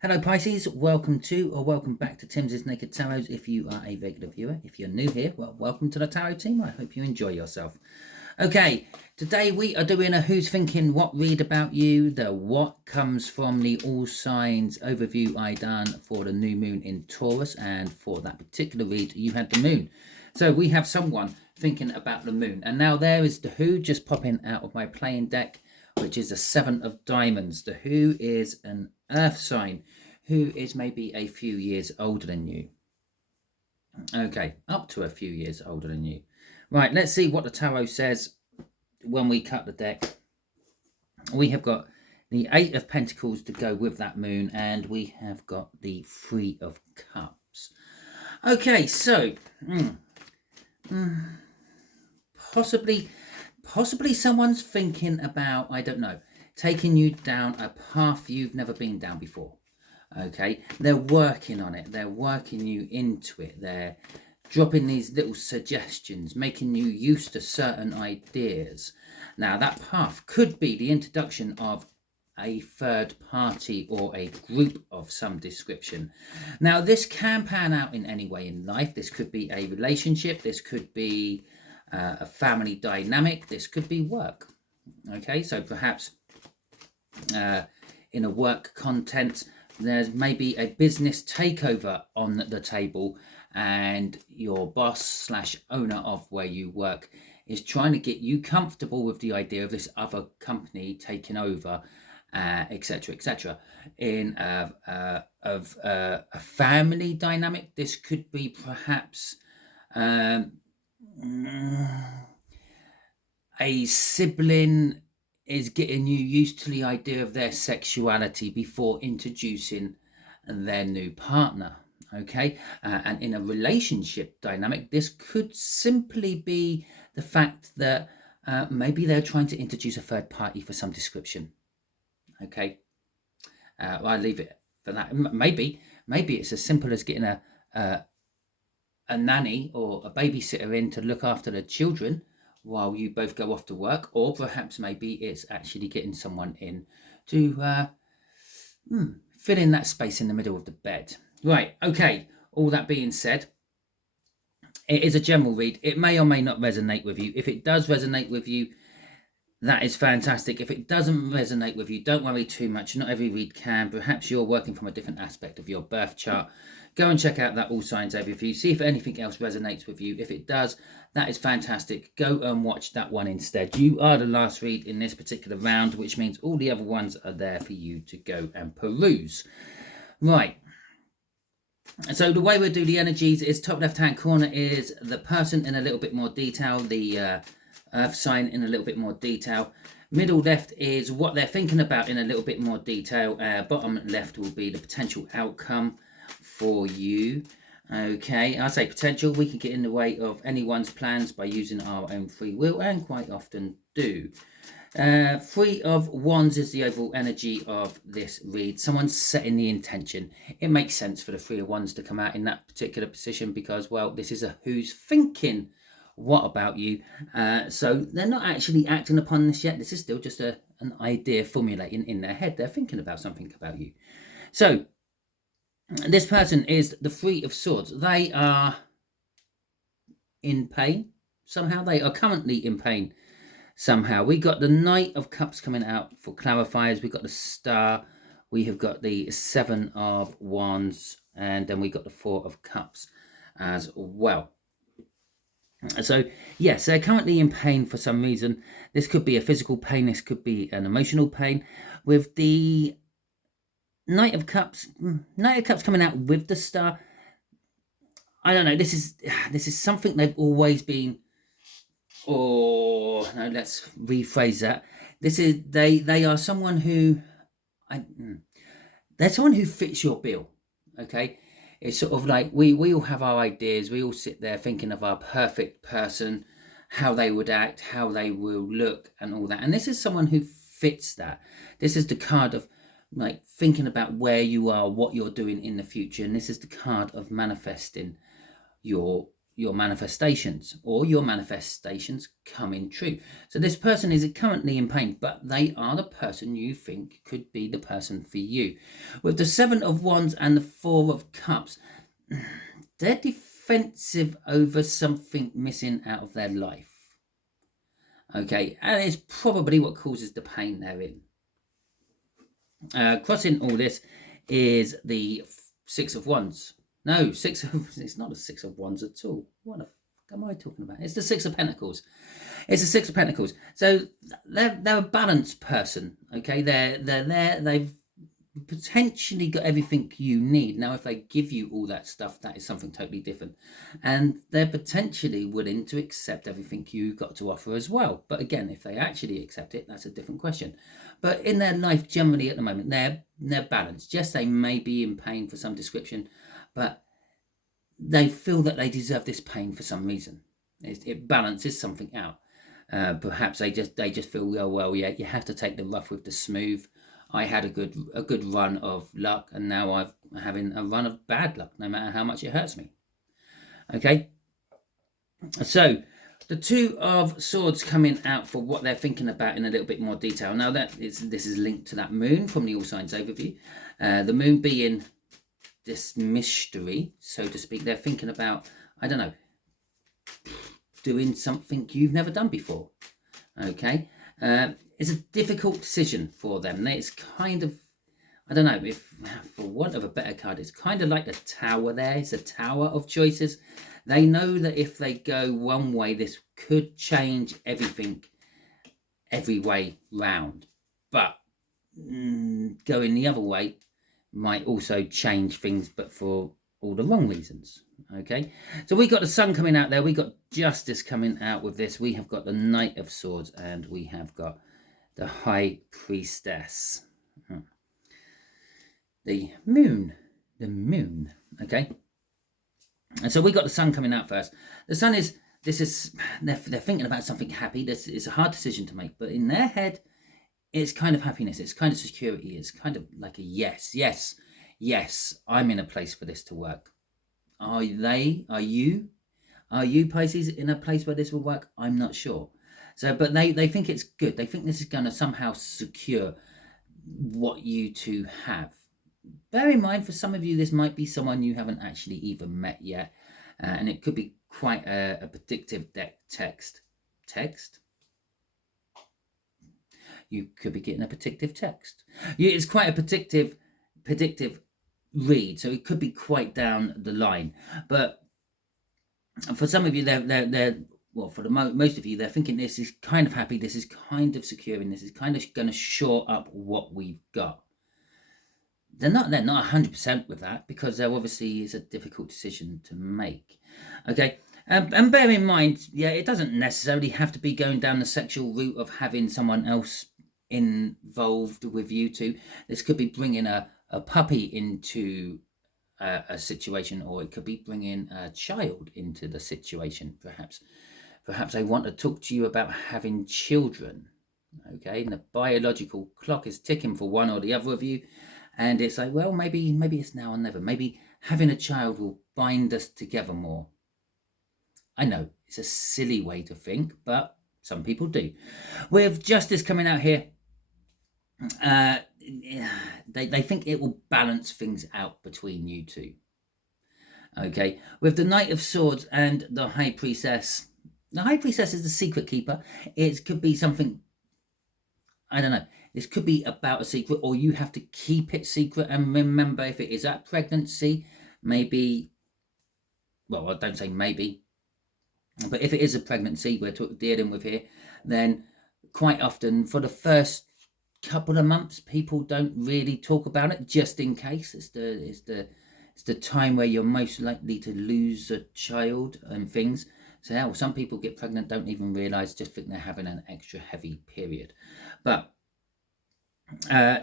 Hello Pisces, welcome to or welcome back to Timsy Naked Tarot if you are a regular viewer. If you're new here, well, welcome to the tarot team. I hope you enjoy yourself. Okay, today we are doing a Who's Thinking What read about you. The what comes from the all signs overview I done for the new moon in Taurus, and for that particular read you had the moon. So we have someone thinking about the moon, and now there is the Who just popping out of my playing deck, which is the Seven of Diamonds. The Who is an earth sign who is maybe a few years older than you. Okay, up to a few years older than you. Right, let's see what the tarot says when we cut the deck. We have got the Eight of Pentacles to go with that moon, and we have got the Three of Cups. Okay, so possibly someone's thinking about, I don't know, taking you down a path you've never been down before. Okay, they're working on it, they're working you into it, they're dropping these little suggestions, making you used to certain ideas. Now that path could be the introduction of a third party or a group of some description. Now this can pan out in any way in life. This could be a relationship, this could be a family dynamic, this could be work. Okay, so perhaps in a work content there's maybe a business takeover on the table, and your boss slash owner of where you work is trying to get you comfortable with the idea of this other company taking over, etc., etc. In a family dynamic, this could be perhaps a sibling is getting you used to the idea of their sexuality before introducing their new partner. Okay, and in a relationship dynamic, this could simply be the fact that maybe they're trying to introduce a third party for some description. Okay, I'll leave it for that. Maybe it's as simple as getting a nanny or a babysitter in to look after the children while you both go off to work, or perhaps maybe it's actually getting someone in to fill in that space in the middle of the bed. Right, okay, all that being said, it is a general read. It may or may not resonate with you. If it does resonate with you, that is fantastic. If it doesn't resonate with you, don't worry too much. Not every read can. Perhaps you're working from a different aspect of your birth chart. Go and check out that all signs overview. See if anything else resonates with you. If it does, that is fantastic. Go and watch that one instead. You are the last read in this particular round, which means all the other ones are there for you to go and peruse. Right. So the way we do the energies is top left hand corner is the person in a little bit more detail, the earth sign in a little bit more detail. Middle left is what they're thinking about in a little bit more detail. Bottom left will be the potential outcome for you. Okay, I say potential. We can get in the way of anyone's plans by using our own free will, and quite often do. Three of Wands is the overall energy of this read. Someone's setting the intention. It makes sense for the Three of Wands to come out in that particular position because, well, this is a who's thinking what about you. So they're not actually acting upon this yet. This is still just an idea formulating in their head. They're thinking about something about you. So this person is the Three of Swords. They are in pain somehow. They are currently in pain somehow. We got the Knight of Cups coming out for clarifiers. We got the Star. We have got the Seven of Wands, and then we got the Four of Cups as well. So yes, they're currently in pain for some reason. This could be a physical pain, this could be an emotional pain. With the Knight of Cups coming out with the Star, I don't know, this is something they've always been, or no, let's rephrase that. This is they are someone who they're someone who fits your bill. Okay, it's sort of like we all have our ideas. We all sit there thinking of our perfect person, how they would act, how they will look, and all that. And this is someone who fits that. This is the card of like thinking about where you are, what you're doing in the future. And this is the card of manifesting your your manifestations, or your manifestations coming true. So this person is currently in pain, but they are the person you think could be the person for you. With the Seven of Wands and the Four of Cups, they're defensive over something missing out of their life. Okay, and it's probably what causes the pain they're in. Crossing all this is the Six of Wands. No, it's not a Six of Wands at all. What the fuck am I talking about? It's the Six of Pentacles. It's the Six of Pentacles. So they're a balanced person. Okay, they're there. They've potentially got everything you need. Now, if they give you all that stuff, that is something totally different. And they're potentially willing to accept everything you've got to offer as well. But again, if they actually accept it, that's a different question. But in their life, generally at the moment, they're balanced. Yes, they may be in pain for some description, but they feel that they deserve this pain for some reason. It balances something out. Perhaps they just feel, well, yeah, you have to take the rough with the smooth. I had a good run of luck, and now I'm having a run of bad luck, no matter how much it hurts me. Okay, so the Two of Swords coming out for what they're thinking about in a little bit more detail. Now this is linked to that moon from the All Signs overview. The moon being this mystery, so to speak. They're thinking about, I don't know, doing something you've never done before. Okay. It's a difficult decision for them. It's kind of, I don't know, if for want of a better card, it's kind of like the Tower there. It's a tower of choices. They know that if they go one way, this could change everything every way round. But going the other way might also change things, but for all the wrong reasons. Okay, so we got the Sun coming out there. We got Justice coming out with this. We have got the Knight of Swords, and we have got the High Priestess. The moon. Okay, and so we got the Sun coming out first. The Sun is, they're thinking about something happy. This is a hard decision to make, but in their head, it's kind of happiness. It's kind of security. It's kind of like a yes, I'm in a place for this to work. Are you Pisces in a place where this will work? I'm not sure. So, but they think it's good. They think this is going to somehow secure what you two have. Bear in mind, for some of you, this might be someone you haven't actually even met yet. And it could be quite a predictive text. You could be getting a predictive text. It's quite a predictive read. So it could be quite down the line. But for some of you, well, for most of you, they're thinking this is kind of happy, this is kind of securing, this is kind of going to shore up what we've got. They're not 100% with that, because there obviously is a difficult decision to make. Okay, and bear in mind, yeah, it doesn't necessarily have to be going down the sexual route of having someone else involved with you two. This could be bringing a puppy into a situation, or it could be bringing a child into the situation. Perhaps they want to talk to you about having children. Okay, and the biological clock is ticking for one or the other of you, and it's like, well, maybe it's now or never. Maybe having a child will bind us together more. I know it's a silly way to think, but some people do. With Justice coming out here, they think it will balance things out between you two. Okay, with the Knight of Swords and the High Priestess. The High Priestess is the secret keeper. It could be something, I don't know. This could be about a secret, or you have to keep it secret. And remember, if it is a pregnancy, maybe, well, I don't say maybe, but if it is a pregnancy we're dealing with here, then quite often for the first couple of months, people don't really talk about it, just in case. It's the time where you're most likely to lose a child and things. So some people get pregnant, don't even realize, just think they're having an extra heavy period. But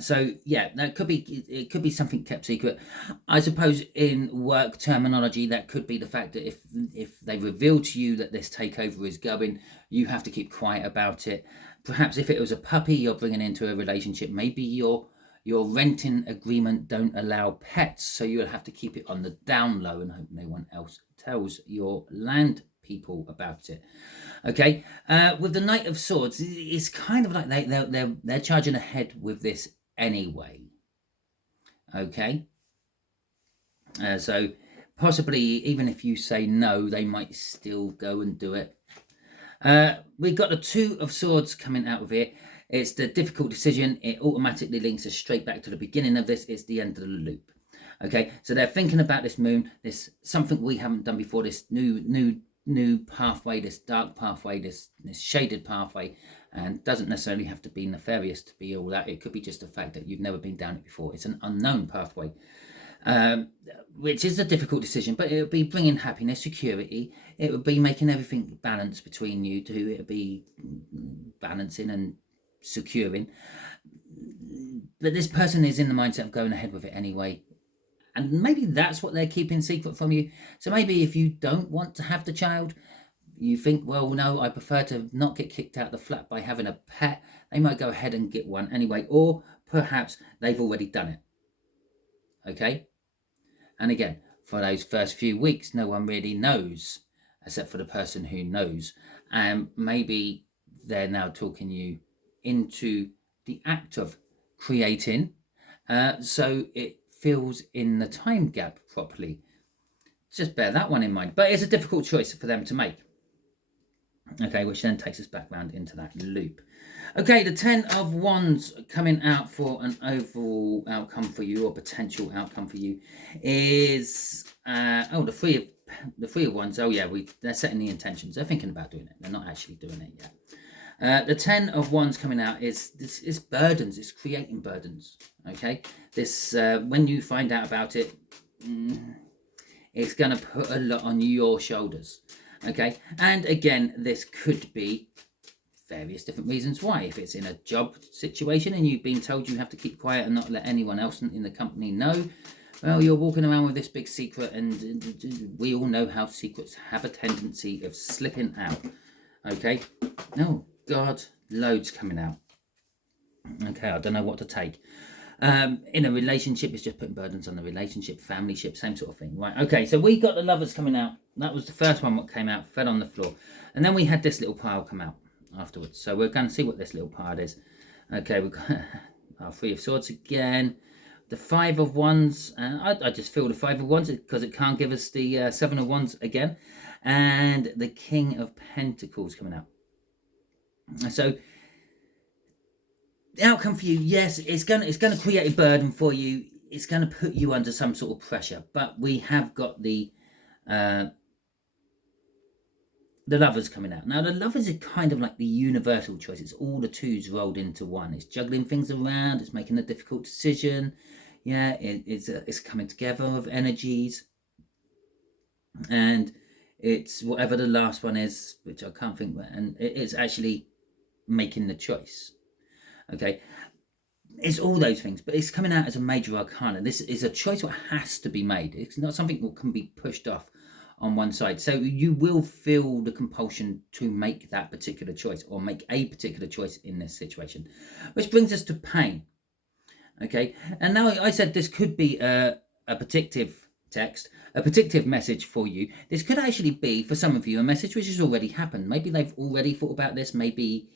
so yeah, it could be something kept secret. I suppose in work terminology, that could be the fact that if they reveal to you that this takeover is going, you have to keep quiet about it. Perhaps if it was a puppy you're bringing into a relationship, maybe you're Your renting agreement don't allow pets, so you'll have to keep it on the down low and hope no one else tells your land people about it. Okay, with the Knight of Swords, it's kind of like they're charging ahead with this anyway. Okay, so possibly even if you say no, they might still go and do it. We've got the Two of Swords coming out of here. It's the difficult decision. It automatically links us straight back to the beginning of this. It's the end of the loop. Okay, so they're thinking about this moon, this something we haven't done before, this new pathway, this dark pathway, this shaded pathway, and doesn't necessarily have to be nefarious to be all that. It could be just the fact that you've never been down it before. It's an unknown pathway, which is a difficult decision, but it would be bringing happiness, security. It would be making everything balanced between you two. It would be balancing and securing. But this person is in the mindset of going ahead with it anyway. And maybe that's what they're keeping secret from you. So maybe if you don't want to have the child, you think, well, no, I prefer to not get kicked out of the flat by having a pet. They might go ahead and get one anyway. Or perhaps they've already done it. Okay? And again, for those first few weeks, no one really knows, except for the person who knows. And maybe they're now talking you into the act of creating. So it fills in the time gap properly. Just bear that one in mind. But it's a difficult choice for them to make. Okay, which then takes us back round into that loop. Okay, the 10 of Wands coming out for an overall outcome for you, or potential outcome for you, is the three of Wands. Oh yeah, they're setting the intentions. They're thinking about doing it. They're not actually doing it yet. The 10 of Wands coming out is burdens. It's creating burdens. Okay, this when you find out about it, it's going to put a lot on your shoulders. Okay, and again, this could be various different reasons why. If it's in a job situation and you've been told you have to keep quiet and not let anyone else in the company know, well, you're walking around with this big secret, and we all know how secrets have a tendency of slipping out. Okay, oh God, loads coming out. Okay, I don't know what to take. In a relationship, it's just putting burdens on the relationship, family ship, same sort of thing. Right, okay, so we got the Lovers coming out. That was the first one that came out, fell on the floor. And then we had this little pile come out afterwards. So we're going to see what this little pile is. Okay, we've got our Three of Swords again. The Five of Wands. I just feel the Five of Wands because it can't give us the Seven of Wands again. And the King of Pentacles coming out. So the outcome for you, yes, it's going to create a burden for you. It's going to put you under some sort of pressure. But we have got the Lovers coming out. Now, the Lovers are kind of like the universal choice. It's all the twos rolled into one. It's juggling things around. It's making a difficult decision. Yeah, it's coming together of energies. And it's whatever the last one is, which I can't think of. And it's actually making the choice. Okay, it's all those things, but it's coming out as a major arcana. This is a choice that has to be made. It's not something that can be pushed off on one side. So you will feel the compulsion to make that particular choice, or make a particular choice in this situation, which brings us to pain. Okay, and now I said this could be a predictive text, a predictive message for you. This could actually be, for some of you, a message which has already happened. Maybe they've already thought about this. Maybe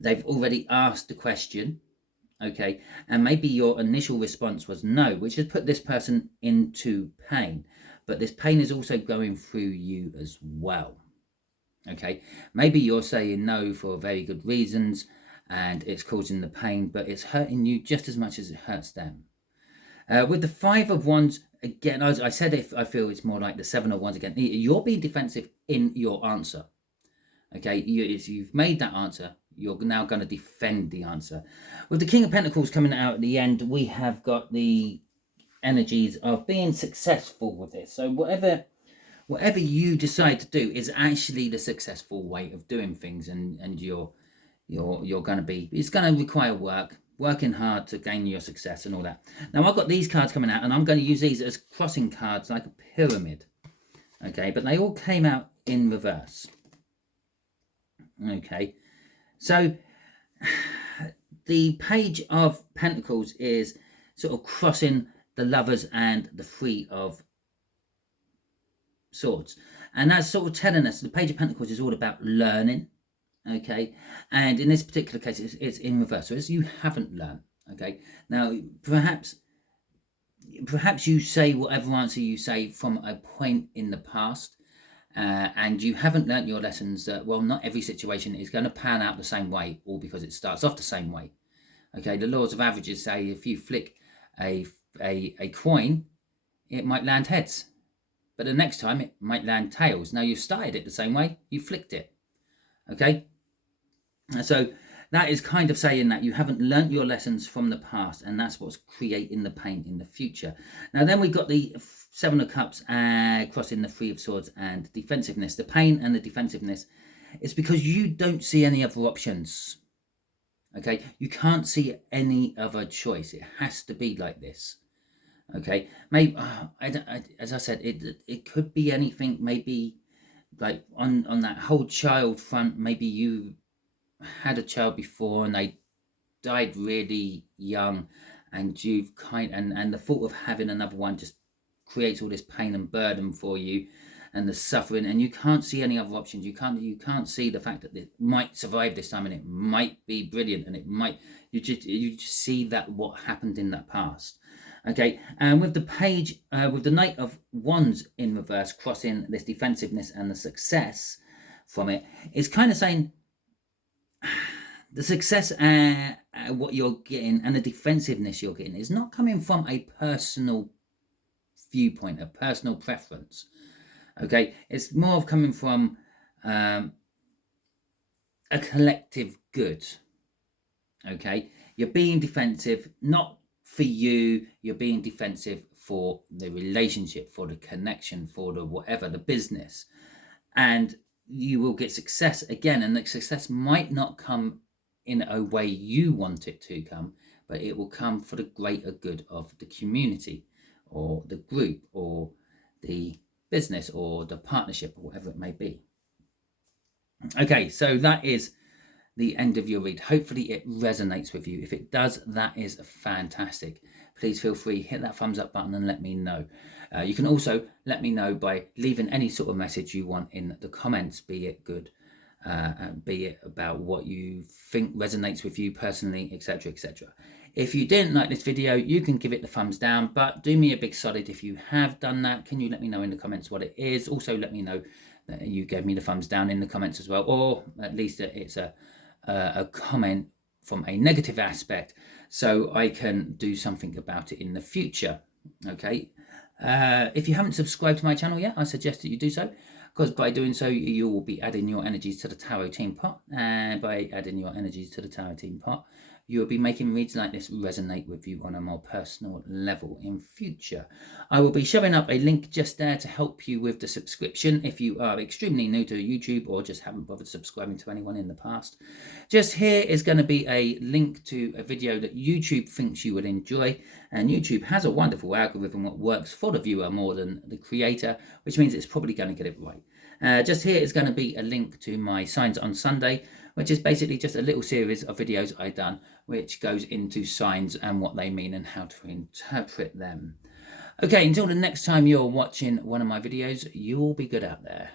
they've already asked the question, okay, and maybe your initial response was no, which has put this person into pain. But this pain is also going through you as well, okay? Maybe you're saying no for very good reasons, and it's causing the pain, but it's hurting you just as much as it hurts them. With the Five of Wands, again, as I said, I feel it's more like the Seven of Wands again. You're being defensive in your answer, okay? You've made that answer. You're now going to defend the answer. With the King of Pentacles coming out at the end, we have got the energies of being successful with this. So whatever you decide to do is actually the successful way of doing things, and you're going to be. It's going to require working hard to gain your success and all that. Now I've got these cards coming out, and I'm going to use these as crossing cards, like a pyramid. Okay, but they all came out in reverse. Okay. So the Page of Pentacles is sort of crossing the Lovers and the Three of Swords. And that's sort of telling us the Page of Pentacles is all about learning, okay? And in this particular case, it's in reverse. So it's you haven't learned, okay? Now, perhaps you say whatever answer you say from a point in the past, and you haven't learnt your lessons that, well, not every situation is going to pan out the same way, all because it starts off the same way. Okay, the laws of averages say if you flick a coin, it might land heads, but the next time it might land tails. Now, you started it the same way, you flicked it. Okay, so that is kind of saying that you haven't learnt your lessons from the past, and that's what's creating the pain in the future. Now, then we've got the Seven of Cups crossing the Three of Swords and defensiveness. The pain and the defensiveness is because you don't see any other options. Okay, you can't see any other choice. It has to be like this. Okay, maybe as I said, it could be anything. Maybe like on that whole child front, maybe you had a child before and they died really young, and you've and the thought of having another one just creates all this pain and burden for you, and the suffering, and you can't see any other options. You can't see the fact that it might survive this time, and it might be brilliant, and it might, you just see that what happened in that past. Okay, and with the page, with the Knight of Wands in reverse crossing this defensiveness and the success from it, it's kind of saying the success, what you're getting, and the defensiveness you're getting is not coming from a personal viewpoint, a personal preference. Okay, it's more of coming from a collective good. Okay, you're being defensive, not for you, you're being defensive for the relationship, for the connection, for the whatever, the business. And you will get success again, and the success might not come in a way you want it to come, but it will come for the greater good of the community or the group or the business or the partnership or whatever it may be. Okay, so that is the end of your read. Hopefully it resonates with you. If it does, that is fantastic. Please feel free, hit that thumbs up button and let me know. You can also let me know by leaving any sort of message you want in the comments, be it good, be it about what you think resonates with you personally, etc, etc. If you didn't like this video, you can give it the thumbs down, but do me a big solid if you have done that. Can you let me know in the comments what it is? Also, let me know that you gave me the thumbs down in the comments as well, or at least that it's a comment from a negative aspect, so I can do something about it in the future. Okay, if you haven't subscribed to my channel yet, I suggest that you do so, because by doing so you will be adding your energies to the tarot team pot, and by adding your energies to the tarot team pot, you will be making reads like this resonate with you on a more personal level in future. I will be showing up a link just there to help you with the subscription if you are extremely new to YouTube or just haven't bothered subscribing to anyone in the past. Just here is going to be a link to a video that YouTube thinks you would enjoy, and YouTube has a wonderful algorithm that works for the viewer more than the creator, which means it's probably going to get it right. Just here is going to be a link to my Signs on Sunday, which is basically just a little series of videos I've done which goes into signs and what they mean and how to interpret them. Okay, until the next time you're watching one of my videos, you will be good out there.